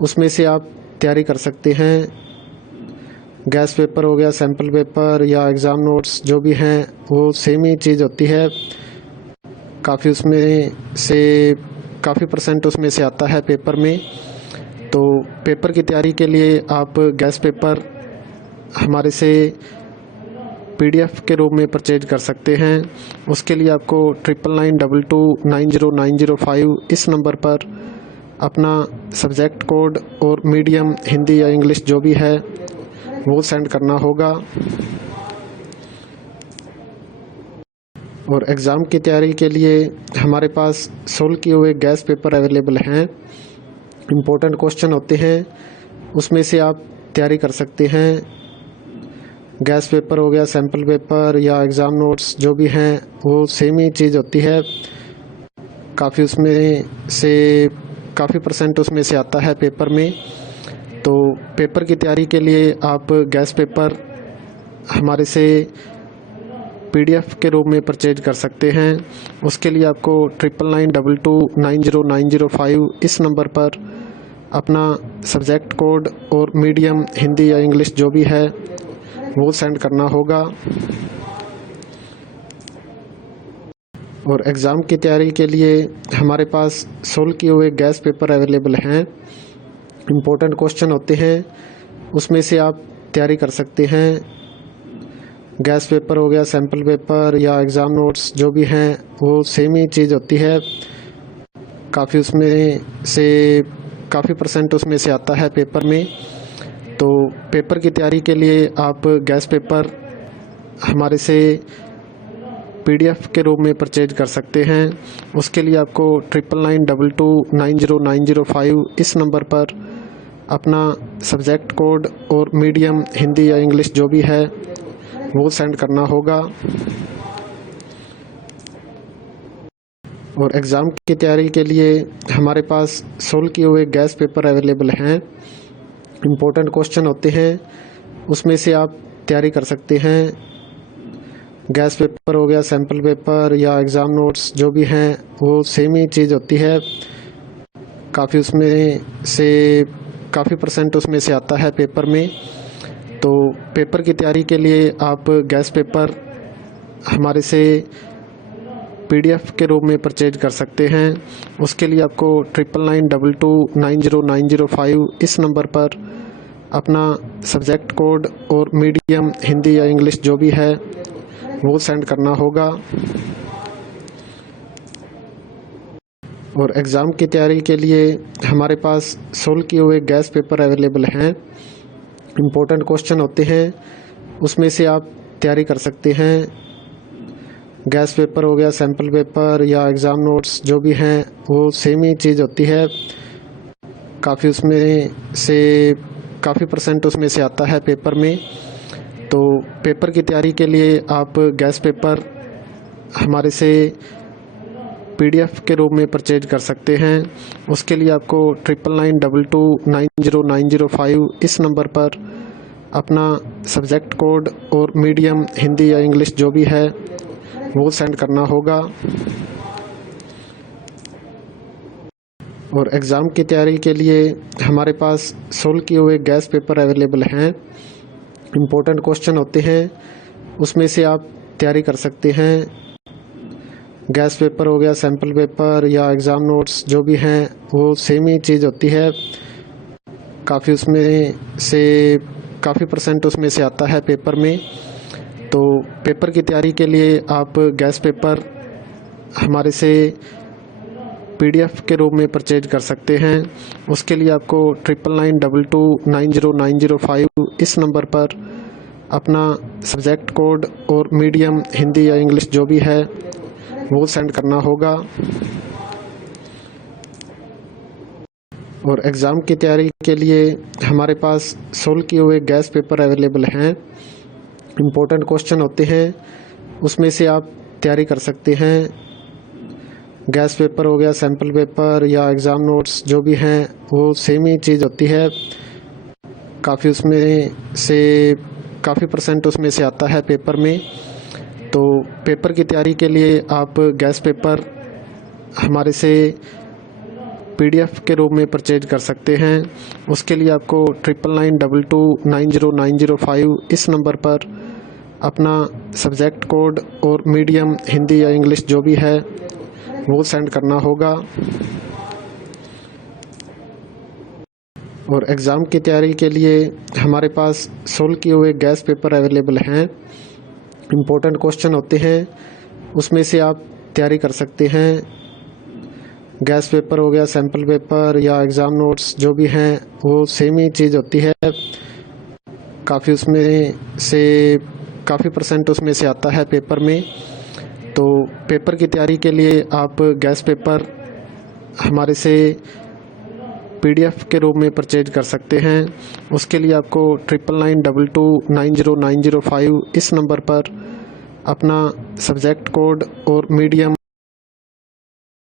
उसमें से आप तैयारी कर सकते हैं। गैस पेपर हो गया, सैम्पल पेपर या एग्ज़ाम नोट्स जो भी हैं वो सेम ही चीज़ होती है। काफ़ी उसमें से काफ़ी परसेंट उसमें से आता है पेपर में। तो पेपर की तैयारी के लिए आप गैस पेपर हमारे से PDF के रूप में परचेज कर सकते हैं। उसके लिए आपको 9992290905 इस नंबर पर अपना सब्जेक्ट कोड और मीडियम हिंदी या इंग्लिश जो भी है वो सेंड करना होगा। और एग्ज़ाम की तैयारी के लिए हमारे पास सोल्व किए हुए गैस पेपर अवेलेबल हैं। इम्पोर्टेंट क्वेश्चन होते हैं, उसमें से आप तैयारी कर सकते हैं। गैस पेपर हो गया, सैम्पल पेपर या एग्ज़ाम नोट्स जो भी हैं वो सेम ही चीज़ होती है। काफ़ी उसमें से काफ़ी परसेंट उसमें से आता है पेपर में। तो पेपर की तैयारी के लिए आप गैस पेपर हमारे से PDF के रूप में परचेज कर सकते हैं। उसके लिए आपको 9992290905 इस नंबर पर अपना सब्जेक्ट कोड और मीडियम हिंदी या इंग्लिश जो भी है वो सेंड करना होगा। और एग्ज़ाम की तैयारी के लिए हमारे पास सोल्व किए हुए गैस पेपर अवेलेबल हैं। इम्पोर्टेंट क्वेश्चन होते हैं, उसमें से आप तैयारी कर सकते हैं। गैस पेपर हो गया, सैम्पल पेपर या एग्ज़ाम नोट्स जो भी हैं वो सेम ही चीज़ होती है। काफ़ी उसमें से काफ़ी परसेंट उसमें से आता है पेपर में। तो पेपर की तैयारी के लिए आप गैस पेपर हमारे से PDF के रूप में परचेज कर सकते हैं। उसके लिए आपको 9992290905 इस नंबर पर अपना सब्जेक्ट कोड और मीडियम हिंदी या इंग्लिश जो भी है वो सेंड करना होगा। और एग्ज़ाम की तैयारी के लिए हमारे पास सोल्व किए हुए गैस पेपर अवेलेबल हैं। इम्पोर्टेंट क्वेश्चन होते हैं, उसमें से आप तैयारी कर सकते हैं। गैस पेपर हो गया, सैम्पल पेपर या एग्ज़ाम नोट्स जो भी हैं वो सेम ही चीज़ होती है। काफ़ी उसमें से काफ़ी परसेंट उसमें से आता है पेपर में। तो पेपर की तैयारी के लिए आप गैस पेपर हमारे से PDF के रूप में परचेज कर सकते हैं। उसके लिए आपको 9992290905 इस नंबर पर अपना सब्जेक्ट कोड और मीडियम हिंदी या इंग्लिश जो भी है वो सेंड करना होगा। और एग्ज़ाम की तैयारी के लिए हमारे पास सोल्व किए हुए गैस पेपर अवेलेबल हैं। इम्पोर्टेंट क्वेश्चन होते हैं, उसमें से आप तैयारी कर सकते हैं। गैस पेपर हो गया, सैम्पल पेपर या एग्ज़ाम नोट्स जो भी हैं वो सेम ही चीज़ होती है। काफ़ी उसमें से काफ़ी परसेंट उसमें से आता है पेपर में। तो पेपर की तैयारी के लिए आप गैस पेपर हमारे से PDF के रूप में परचेज कर सकते हैं। उसके लिए आपको 9992290905 इस नंबर पर अपना सब्जेक्ट कोड और मीडियम हिंदी या इंग्लिश जो भी है वो सेंड करना होगा। और एग्ज़ाम की तैयारी के लिए हमारे पास सोल्व किए हुए गैस पेपर अवेलेबल हैं। इम्पोर्टेंट क्वेश्चन होते हैं, उसमें से आप तैयारी कर सकते हैं। गैस पेपर हो गया, सैम्पल पेपर या एग्ज़ाम नोट्स जो भी हैं वो सेम ही चीज़ होती है। काफ़ी उसमें से काफ़ी परसेंट उसमें से आता है पेपर में। तो पेपर की तैयारी के लिए आप गैस पेपर हमारे से PDF के रूप में परचेज कर सकते हैं। उसके लिए आपको 9992290905 इस नंबर पर अपना सब्जेक्ट कोड और मीडियम हिंदी या इंग्लिश जो भी है वो सेंड करना होगा। और एग्ज़ाम की तैयारी के लिए हमारे पास सोल्व किए हुए गैस पेपर अवेलेबल हैं। इम्पोर्टेंट क्वेश्चन होते हैं, उसमें से आप तैयारी कर सकते हैं। गैस पेपर हो गया, सैम्पल पेपर या एग्ज़ाम नोट्स जो भी हैं वो सेम ही चीज़ होती है। काफ़ी उसमें से काफ़ी परसेंट उसमें से आता है पेपर में। तो पेपर की तैयारी के लिए आप गैस पेपर हमारे से PDF के रूप में परचेज कर सकते हैं। उसके लिए आपको 9992290905 इस नंबर पर अपना सब्जेक्ट कोड और मीडियम हिंदी या इंग्लिश जो भी है वो सेंड करना होगा। और एग्ज़ाम की तैयारी के लिए हमारे पास सोल्व किए हुए गैस पेपर अवेलेबल हैं। इम्पोर्टेंट क्वेश्चन होते हैं, उसमें से आप तैयारी कर सकते हैं। गैस पेपर हो गया, सैम्पल पेपर या एग्ज़ाम नोट्स जो भी हैं वो सेम ही चीज़ होती है। काफ़ी परसेंट उसमें से आता है पेपर में। तो पेपर की तैयारी के लिए आप गैस पेपर हमारे से PDF के रूप में परचेज कर सकते हैं। उसके लिए आपको 9992290905 इस नंबर पर अपना सब्जेक्ट कोड और मीडियम